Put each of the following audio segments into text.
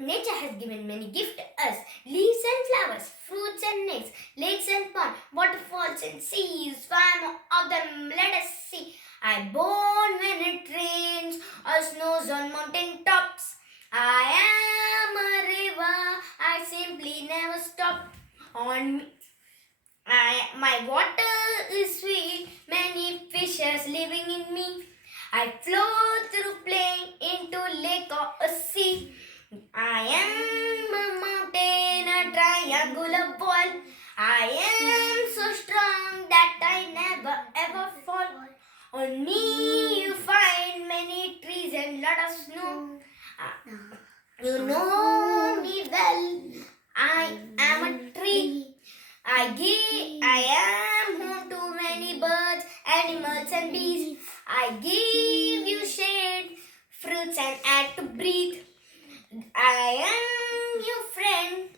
Nature has given many gifts to us. Leaves and flowers, fruits and nuts, lakes and ponds, waterfalls and seas. One of them let us see. I born when it rains or snows on mountain tops. I am a river, I simply never stop. On me, my water is sweet, many fishes living in me. I flow through plain into lake or a sea. I am a mountain, a triangular ball. I am so strong that I never ever fall. On me you find many trees and lot of snow. You know me well. I am a tree. I am home to many birds, animals and bees. I give you shade, fruits and air to breathe. I am your friend.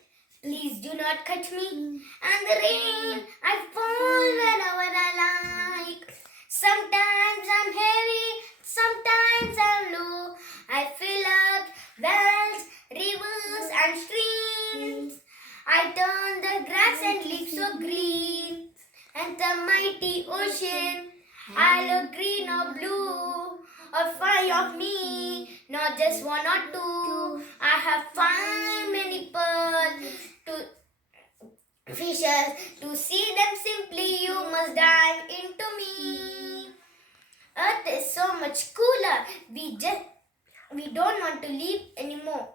Please do not cut me. And the rain, I fall whenever I like. Sometimes I'm heavy, sometimes I'm low. I fill up wells, rivers and streams. I turn the grass and leaves so green. And the mighty ocean, I look green or blue. Or five of me, not just one or two. I have found many pearls to fishes. To see them simply, you must dive into me. Earth is so much cooler. We don't want to leave anymore.